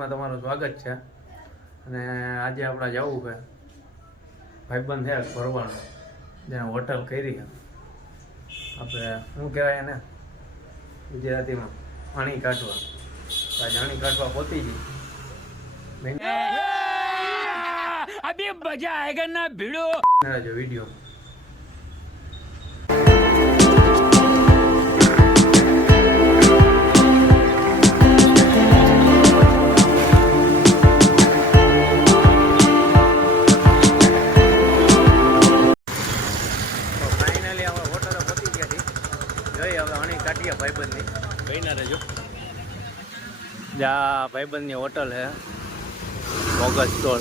વ્લોગમાં તમારું સ્વાગત છે. અને આજે આપણે જવું છે ભાઈબંધ છે ફરવાનું, જેને હોટલ કરી આપણે શું કહેવાય એને ગુજરાતીમાં પાણી કાઢવા. આજે પાણી કાઢવા પહોંચી ગઈ. અભી મજા આયેગા ના ભીડો જો વિડીયો ભાઈબંધની ભાઈના રહેજો. જા ભાઈબંધની હોટલ હે બોગસ સ્ટોર.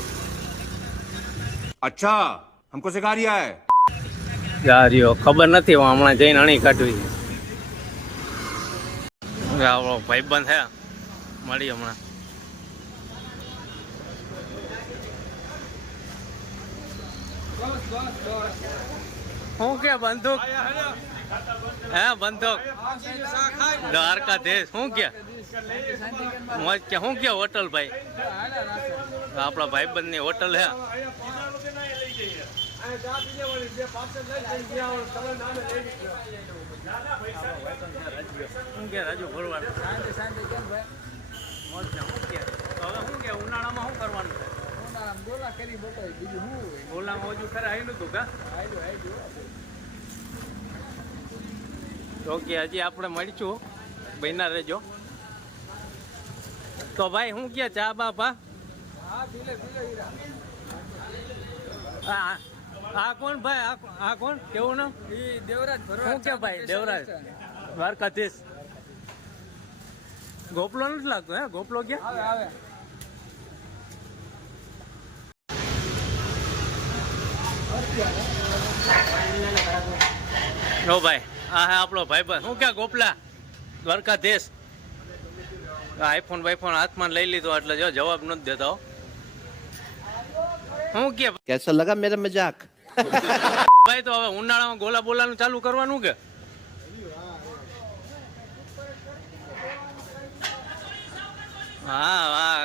अच्छा हमको सिखा रिया है. જા રહ્યો ખબર નથી, હમણાં જઈને અણી કાઢવી છે. આપણો ભાઈબંધ હે, મળી હમણાં. શું કે બંદૂક હે બંદૂક દ્વારકાધીશ શું કે મોજ કે શું કે હોટલ ભાઈ આપણા ભાઈબંધ ની હોટલ હે. શું કે રાજુ ભરવાડ મોજ છે શું કે હવે શું કે ઉનાળામાં શું કરવાનું છે? ગોલામાં હજુ ખરે આવ્યું હતું કા? તો કે હજી આપણે મળીશું, બન્યા રહેજો. તો ભાઈ શું કે ચા બાપા? આ કોણ ભાઈ? આ કોણ કેવું નામ? દેવરાજ શું કે ભાઈ? દેવરાજ દ્વારકાધીશ. ગોપલો નથી લાગતો હે? ગોપલો ક્યાં આવે? નો ભાઈ આ હે આપણો ભાઈબંધ. શું કે ગોપલા દ્વારકાધીશ? આઈફોન બાઈફોન હાથમાં લઈ લીધો એટલે જો જવાબ નથી દેતા. શું કે कैसा लगा मेरा मजाक? ભાઈ તો હવે ઉનાળામાં ગોલા બોલાનું ચાલુ કરવાનું કે? હા હા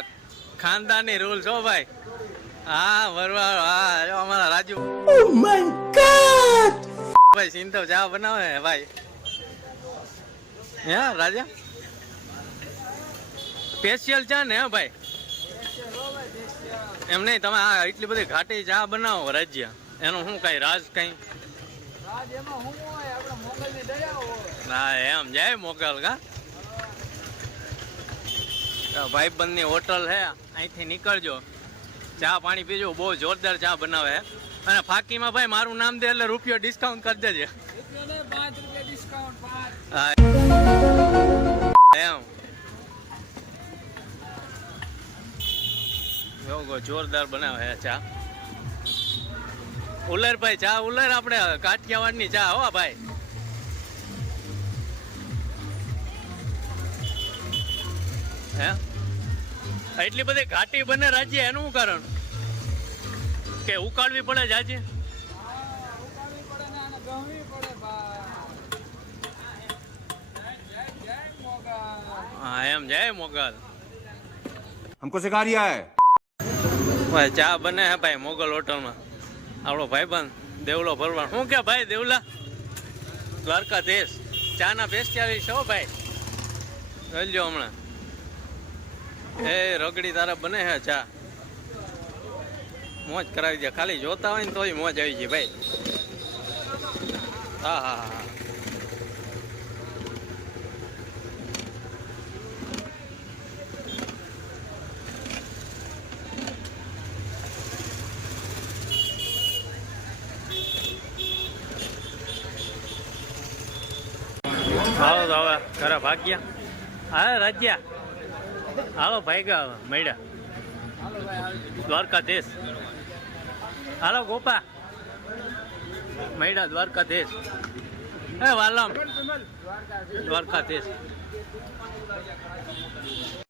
ખાનદાની રૂલ છો ભાઈ. હા બરોબર. હા જો અમારા રાજુ ભાઈ સિંધવ ચા બનાવે ભાઈ. હે રાજા સ્પેશિયલ ચા ને? હે ભાઈ એમ નહીં, તમે આ એટલી બધી ઘાટી ચા બનાવો રાજ્ય, એનું શું કઈ રાજ કઈ? ના એમ જાય મોગલ કા ભાઈબંધ ની હોટલ હે, અહીંથી નીકળજો, ચા પાણી પીજો. બહુ જોરદાર ચા બનાવે હે. અને ફાકીમાં ભાઈ મારું નામ દે એટલે રૂપિયો ડિસ્કાઉન્ટ કરી દેજે. એમ જોરદાર બનાવે હે ચા. ઉલર ભાઈ ચા ઉલર, આપણે કાઠિયાવાડ ની ચા હો ભાઈ. હે એટલી બધી ઘાટી બને રાજ્ય, એનું કારણ કે ઉકાળવી પડે જાજે. હા એમ જાય મોગલ. हमको सिखा रिया है. ભાઈ ચા બને હે ભાઈ મોગલ હોટલમાં. આપણો ભાઈબંધ દેવલો ભરવાડ. શું કે ભાઈ દેવલા દ્વારકાધીશ ચા ના સ્પેશિયાલિસ્ટ છો ભાઈ. જોઈજો હમણાં એ રગડી તારા બને હે ચા. મોજ કરાવી દે, ખાલી જોતા હોય ને તોય મોજ આવી જાય ભાઈ. હા હા હા હાલો તો હવે ઘરે ભાગ્યા. હા રાજ્યા હાલો ભાગ્યા હવે મળ્યા દ્વારકાધીશ. હાલો ગોપા મળ્યા દ્વારકાધીશ. હે વાલમ દ્વારકાધીશ.